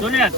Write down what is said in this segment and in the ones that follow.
સુનિયત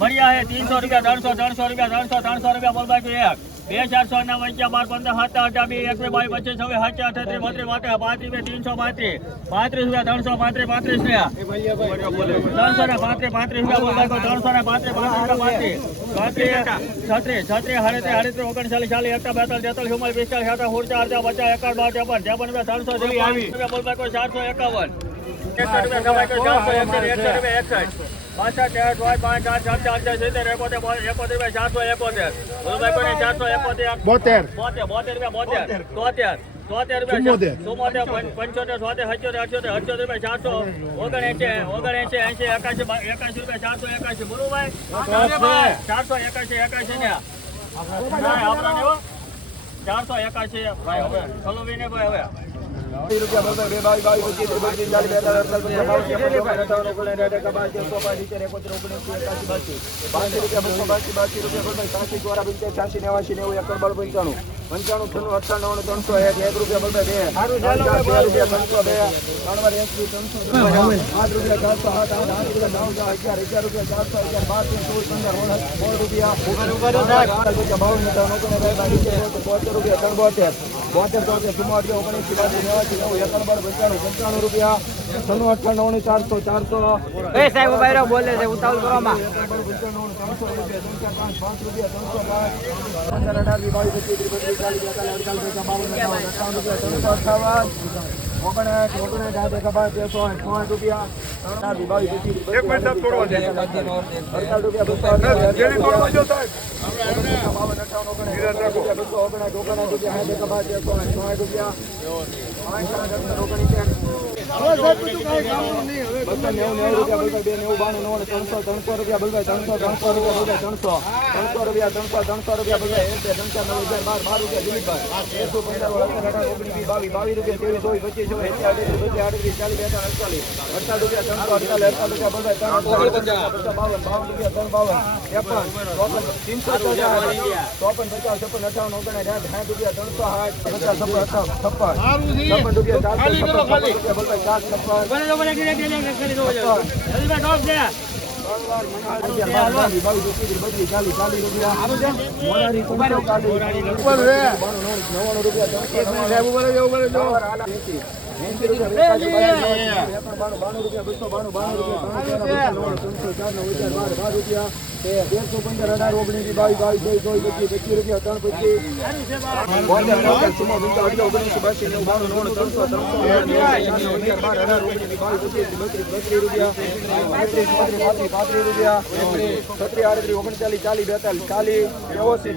મળ્યા હે તીનસો રૂપિયા, ત્રણસો ત્રણસો રૂપિયા, ત્રણસો ત્રણસો રૂપિયા બોલવા કે એક. બે, ચારસો ના વંચ્યા, બાર, પંદર, સાત અઢા બે એકવીસ બાવીસ, પચીસ હવે સાત ચાર અઠત્રીસ બત્રીસ માટે પાંત્રીસ, બે તીનસો પાંત્રીસ. પાંત્રીસ રૂપિયા, ત્રણસો, પાંત્રીસ પાંત્રીસ રૂપિયા ત્રણસો ને પાંત્રીસ પાંત્રીસ રૂપિયા બોલવા કહો ત્રણસો ને પાંત્રીસ પાંત્રીસ પાંત્રીસ. આવી બોલવા ચારસો, એકાવન. એકસઠ. પાછા તેર પાંચ પાંચ ચાર ચાર ચાર ચાર સિત્તેર એકોતેર એકોતેર રૂપિયા ચારસો એકોતેર. બોલભાઈ ચારસો એકોતેર. બોતેર. બોતેર બોતેર રૂપિયા બોતેર. તોતેર. તોતેર રૂપિયા ચુમ્મોતેર. પંચ- પંચોતેર સોતેર સત્યોતેર અઠ્યોતેર અઠ્યોતેર રૂપિયા ચારસો ઓગણએંશી એંશી એકાશી બા- એકાશી રૂપિયા ચારસો એકાશી. બોલું ભાઈ? ચારસો એકાશી. એકાશી ને. આપણા ચારસો એકાશી. ભાઈ હવે ચલો વિનય ભાઈ હવે. રૂપિયા બોલભાઈ બે બાવીસ બાવીસ પચીસ ત્રીસ બત્રીસ ચાલીસ બેતાલીસ અડતાલીસ આઠ આઠ ચોપન અઠાવન ઓગણસાઠ અઠાવન બાસી ચોપન સિત્તેર એકોતેર ઓગણએંસી એકાસી બાસી બાસી રૂપિયા બસો બાસી બાસી રૂપિયા બોલભાઈ સાસી ચુમ્માળી ઓગણીસ છ્યાસી નેવાસી નવ બાર પંચાણું પંચાણું છન્નું ત્રણસો રૂપિયા બોલભાઈ બે ત્રણ ચાર બે રૂપિયા ત્રણસો બે ત્રણ વાર એસી ત્રણસો બે પાંચ રૂપિયા ચારસો આઠ આઠ આઠ રૂપિયા નવ દસ અગિયાર અગિયાર રૂપિયા ચારસો અગિયાર બાર તેર ચૌદ પંદર સોળ સોળ રૂપિયા બાર રૂપિયા બાવન ત્રણ ઓગણસાઠ બાવીસ બોતેર રૂપિયા ત્રણ ઉતાવળ કરવામાં ત્રણસો ત્રણસો રૂપિયા ત્રણસો ત્રણસો ત્રણસો ત્રણસો ત્રણસો ત્રણસો રૂપિયા બોલભાઈ એક બે ત્રણ ચાર નવ હજાર બાર બાર રૂપિયા દિલીપભાઈ એકસો પંદર અઢાર અઢાર ઓગણીસ વીસ બાવીસ બાવીસ રૂપિયા ત્રેવીસ ચોવીસ પચીસ ચોવીસ એસી આડત્રીસ બત્રીસ આડત્રીસ ચાલીસ બેતાલીસ અડતાલીસ. અડતાલીસ રૂપિયા ત્રણસો અડતાલીસ અડતાલીસ રૂપિયા બોલભાઈ ત્રણસો પચાસ બાવન બાવન રૂપિયા ત્રણ બાવન ત્રેપન ચોપન ત્રીસો પચાસ ચોપન પચાસ છપ્પન અઠાવન ઓગણ સાઠ સાઠ રૂપિયા ત્રણસો પચાસ છપ્પન અઠાવન છપ્પન છપ્પન રૂપિયા રૂપિયા ચાર દેડસો પંદર અઢાર ઓગણીસ બાવીસ બાવીસ ચોવીસ ચોવીસ પચીસ પચીસ રૂપિયા ત્રણ પચીસ બોતેર બોતેર ચુમ્મો પંચાવન અઢાર ઓગણીસ બાસી નેવું બાણું, નવ્વાણું, ત્રણસો ત્રણસો અગિયાર બાર રૂપિયા. પાંત્રીસ પાંત્રીસ પાંત્રીસ ઓગણચાલીસ, ચાલીસ, બેતાલીસ, ચાલીસ નેવોસી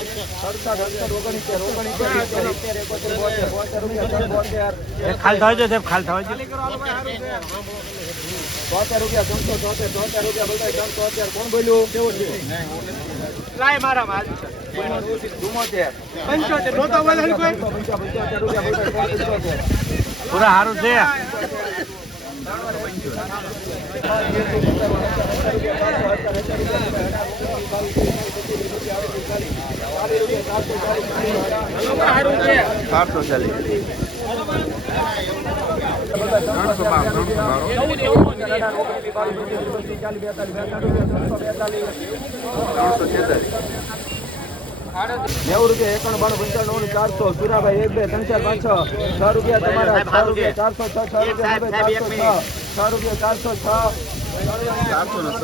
ખાલ સાહેબ તોતેર રૂપિયા ત્રણસો તોતેર તોતેર રૂપિયા બધા ત્રણસો અત્યાર કોણ બોલ્યું? કેવું છે? લાય મારા માલ પૂરા સારું છે. સાતસો ચાલીસ ત્રણસો બાર ત્રણસો બાર ત્રણસો છેતાલીસ નેવું રૂપિયા એકાણું બાણું પંચાણું ચારસો સુરાભાઈ એક બે ત્રણ ચાર પાંચ છ. છ રૂપિયા તમારા છ રૂપિયા ચારસો છ છ રૂપિયા ચારસો છ છ રૂપિયા ચારસો છ. ચારસો ને છ.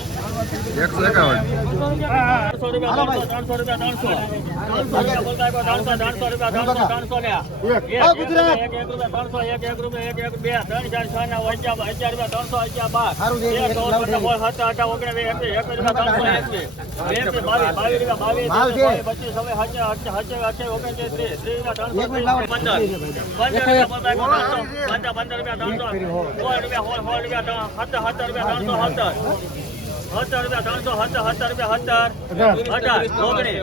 એકાસી એકાવન. પંદર. રૂપિયા ત્રણસો. રૂપિયા ત્રણસો. સત્તર સત્તર રૂપિયા ત્રણસો સત્તર. સત્તર રૂપિયા ત્રણસો સત્તર સત્તર રૂપિયા સત્તર અઢાર ઓગણીસ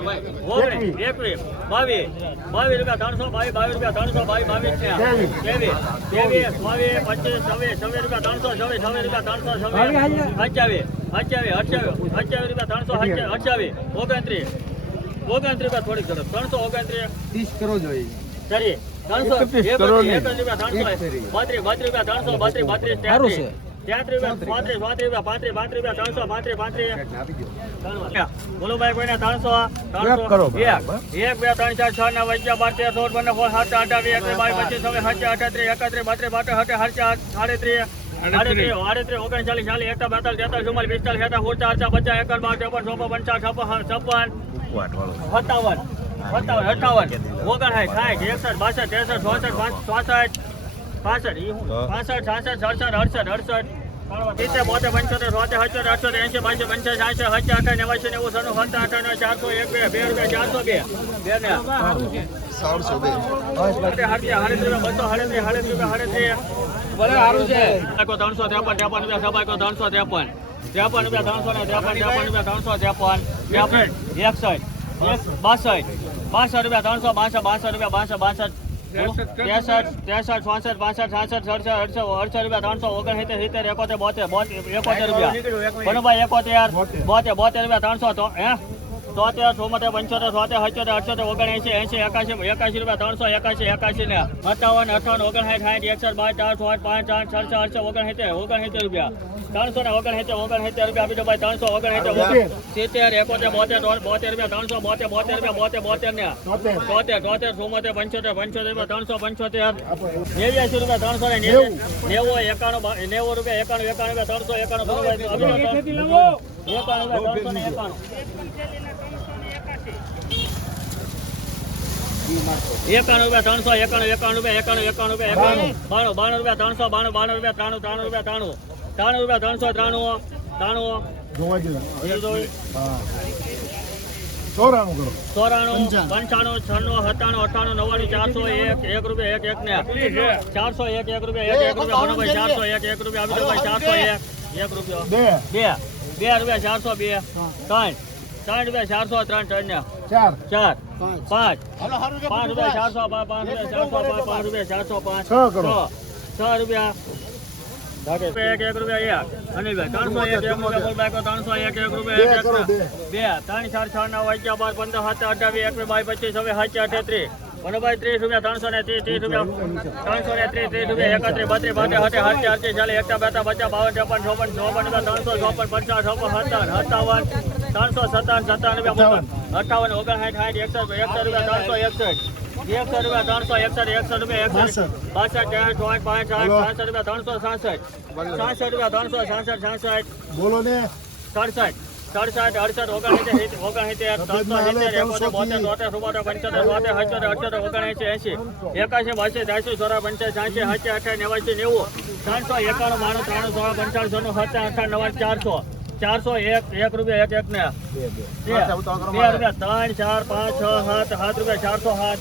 ઓગણીસ એકવીસ બાવીસ. બાવીસ રૂપિયા ત્રણસો બાવીસ બાવીસ રૂપિયા ત્રણસો બાવીસ બાવીસ ત્રેવીસ. ત્રેવીસ. બાવીસ પચીસ છવ્વીસ છવ્વીસ રૂપિયા ત્રણસો છવ્વીસ છવ્વીસ રૂપિયા ત્રણસો છવ્વીસ. અઠ્યાવીસ. અઠ્યાવીસ અઠ્યાવીસ. અઠ્યાવીસ રૂપિયા ત્રણસો અઠ્યાવીસ. અઠ્યાવીસ. ઓગણત્રીસ. ઓગણત્રીસ રૂપિયા થોડીક ઝડપ ત્રણસો ઓગણત્રીસ. ત્રીસ કરો જોઈએ ત્રણસો. એકત્રીસ રૂપિયા ત્રણસો. બત્રીસ બત્રીસ રૂપિયા ત્રણસો બત્રીસ બત્રીસ તેત્રીસ તેત્રીસ રૂપિયા પાંત્રીસ પાંત્રીસ રૂપિયા પાંત્રીસ પાંત્રીસ રૂપિયા ત્રણસો પાંત્રીસ પાંત્રીસ બોલો ભાઈ કોઈને ત્રણસો ત્રણસો. એક. એક બે ત્રણ ચાર છ નવ અગિયાર બાર તેર સોળ પંદર સોળ સાત આઠ અઠાવીસ એકવીસ બાવીસ પચીસ છવ્વીસ સત્તર અઠત્રીસ એકત્રીસ બત્રીસ બાર હટે હરચાર સાડત્રીસ આડત્રીસ ઓગણચાલીસ ચાલીસ એકતા બેતાલીસ તેતાલીસ ચુમ્માલીસ પિસ્તાલીસ છેતા સોળ ચાર પચાસ એકર બાર ચોપન ચોપન પંચાવન છપ્પન છપ્પન સત્તાવન સત્તાવન અઠાવન ઓગણસાઠ સાઠ એકસઠ બાસઠ ત્રેસઠ ચોસઠ પાસઠ પાસઠ છાસઠ સડસઠ અડસઠ અડસઠ સિત્તેર બોતેર પંચોતેર સોતેર અઠ્યોતેર અઠ્યોતેર એસી પાંચસો પંચાસી સાસી હજાર અઠાર નેવાસી નેવું સનું સત્તર અઠાણું ચારસો, એક, બે બે રૂપિયા, ચારસો બે. બે ને સાતસો બે ત્રણસો ત્રેપન ત્રેપન રૂપિયા સભાકો ત્રણસો ત્રેપન. ત્રેપન રૂપિયા ત્રણસો ને ત્રેપન ત્રેપન રૂપિયા ત્રણસો ત્રેપન. ત્રેપન. એકસઠ એક, બાસઠ. બાસઠ રૂપિયા ત્રણસો, બાસઠ બાસઠ રૂપિયા, બાસઠ બાસઠ. ત્રેસઠ ત્રેસઠ ચોસઠ પાસઠ છાસઠ સડસઠ અડસઠ અડસઠ રૂપિયા ત્રણસો ઓગણસિત્તેર સિત્તેર એકોતેર બોતેર એકોતેર રૂપિયા. બનભાઈ એકોતેર બોતેર. બોતેર રૂપિયા ત્રણસો તો હે? તોતેર ચોમોતેર પંચોતેર સોતેર અઠ્યોતેર અઠ્યોતેર ઓગણએંશી એંશી એકાશી એકાશી રૂપિયા ત્રણસો એકાશી એકાશી ને અઠાવન અઠાવન ઓગણસાઠ સાઠ એકસઠ બાર ચાર સોળ પાંચ આઠ છ અડસઠ ઓગણસિત્તેર ઓગણસિત્તેર રૂપિયા. ત્રણસો ને ઓગણસિત્તેર ઓગણસિત્તેર રૂપિયા આપી દો ભાઈ ત્રણસો ઓગણસિત્તેર સિત્તેર એકોતેર બોતેર બોતેર રૂપિયા ત્રણસો બોતેર બોતેર રૂપિયા બોતેર બોતેર ને. તોતેર તોતેર ચોમોતેર પંચોતેર પંચોતેર રૂપિયા ત્રણસો પંચોતેર. નેવ્યાસી રૂપિયા ત્રણસો ને નેવું. નેવો એકાણું નેવું રૂપિયા એકાણું એકાણું રૂપિયા ત્રણસો એકાણું એકાણું રૂપિયા ત્રણસો ને એકાણું. એકાણું રૂપિયા ત્રણસો એકાણું એકાણું રૂપિયા એકાણું એકાણું રૂપિયા એકાણું. બાણું બાણું રૂપિયા ત્રણસો બાણું બાણું રૂપિયા ત્રાણું ત્રાણું રૂપિયા ત્રાણું. ત્રાણું રૂપિયા ત્રણસો ત્રાણું ત્રાણું બીજું જોઈ. ચોરાણું પંચાણું. છન્નું સત્તાણું અઠાણું નવ્વાણું ચારસો એક એક રૂપિયા એક એક ને. ચારસો એક એક રૂપિયા એક એક રૂપિયા ચારસો એક એક રૂપિયા અમિતભાઈ ચારસો એક એક રૂપિયો. બે. બે. બે રૂપિયા ચારસો બે. ત્રણ. ત્રણ રૂપિયા ચારસો ત્રણ ત્રણ ને. ચાર. ચાર. પાંચ. પાંચ. રૂપિયા ચારસો પાંચ પાંચ રૂપિયા ચારસો પાંચ પાંચ રૂપિયા ચારસો પાંચ છ. છ રૂપિયા. એક એક રૂપિયા એક. અનિલભાઈ ત્રણસો એક એક રૂપિયા બોલબાઈકો ત્રણસો એક એક રૂપિયા એક એક બે. ત્રણ ચાર છ નવ અગિયાર બાર પંદર સત્તર અઠાવીસ એકવીસ બાવીસ પચીસ છવ્વીસ સાત અઠત્રીસ મનોભાઈ ત્રીસ રૂપિયા ત્રણસો ને ત્રીસ ત્રીસ રૂપિયા ત્રણસો ને ત્રીસ ત્રીસ રૂપિયા એકત્રીસ બત્રીસ બાત્રીસ હરતી ચાલીસ એકતા બેતા પચાસ બાવન ચોપન ચોપન ચોપન ત્રણસો ચોપન પચાસ ચોપન સત્તર સત્તાવન ત્રણસો સત્તાવન સત્તાવન રૂપિયા. અઠાવન ઓગણસાઠ સાઠ એકસઠ એકસઠ રૂપિયા ત્રણસો એકસઠ. એકસઠ રૂપિયા ત્રણસો એકસઠ એકસઠ રૂપિયા એકસઠ બાસઠ ચોસઠ પાંચ સાસઠ રૂપિયા ત્રણસો સાસઠ. સાસઠ રૂપિયા ત્રણસો સાસઠ સાસઠ. બોલો ને. સડસઠ. સડસઠ અડસઠ ઓગણસિત્તેર ઓગણસિત્તેર ત્રણસો સિત્તેર એકોતેર બોતેર તોતેર ચુમ્મોતેર પંચોતેર સોતેર અઠ્યોતેર અઠ્યોતર ઓગણએંશી એંશી. એકાશી બાસી ત્રાસી ચોરા પંચાસ છ્યાસી સાચી અઠાઈ નેવાસી નેવું. ત્રણસો એકાણું બાણું ત્રાણું સોળ પંચાવન સોનું સત્તર અઠાવન નવ્વાણું ચારસો. ચારસો એક એક રૂપિયા એક એક ને. બે. રૂપિયા ત્રણ ચાર પાંચ છ સાત સાત રૂપિયા ચારસો સાત.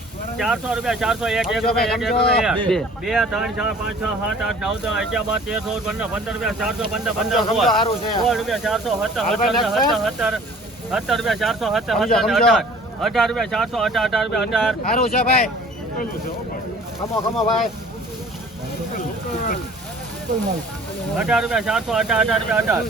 ચારસો રૂપિયા ચારસો એક એક રૂપિયા એક એક. બે. ત્રણ ચાર પાંચ છ સાત આઠ નવ દસ અગિયાર બાર તેર સોળ પંદર પંદર રૂપિયા ચારસો પંદર પંદર સોળ. સોળ રૂપિયા ચારસો સત્તર સત્તર સત્તર સત્તર રૂપિયા ચારસો સત્તર સત્તર અઢાર. અઢાર રૂપિયા ચારસો અઢાર અઢાર રૂપિયા અઢાર. સારું છે ભાઈ. ખમો ખમો ભાઈ. અઢાર રૂપિયા ચારસો અઢાર અઢાર રૂપિયા અઢાર.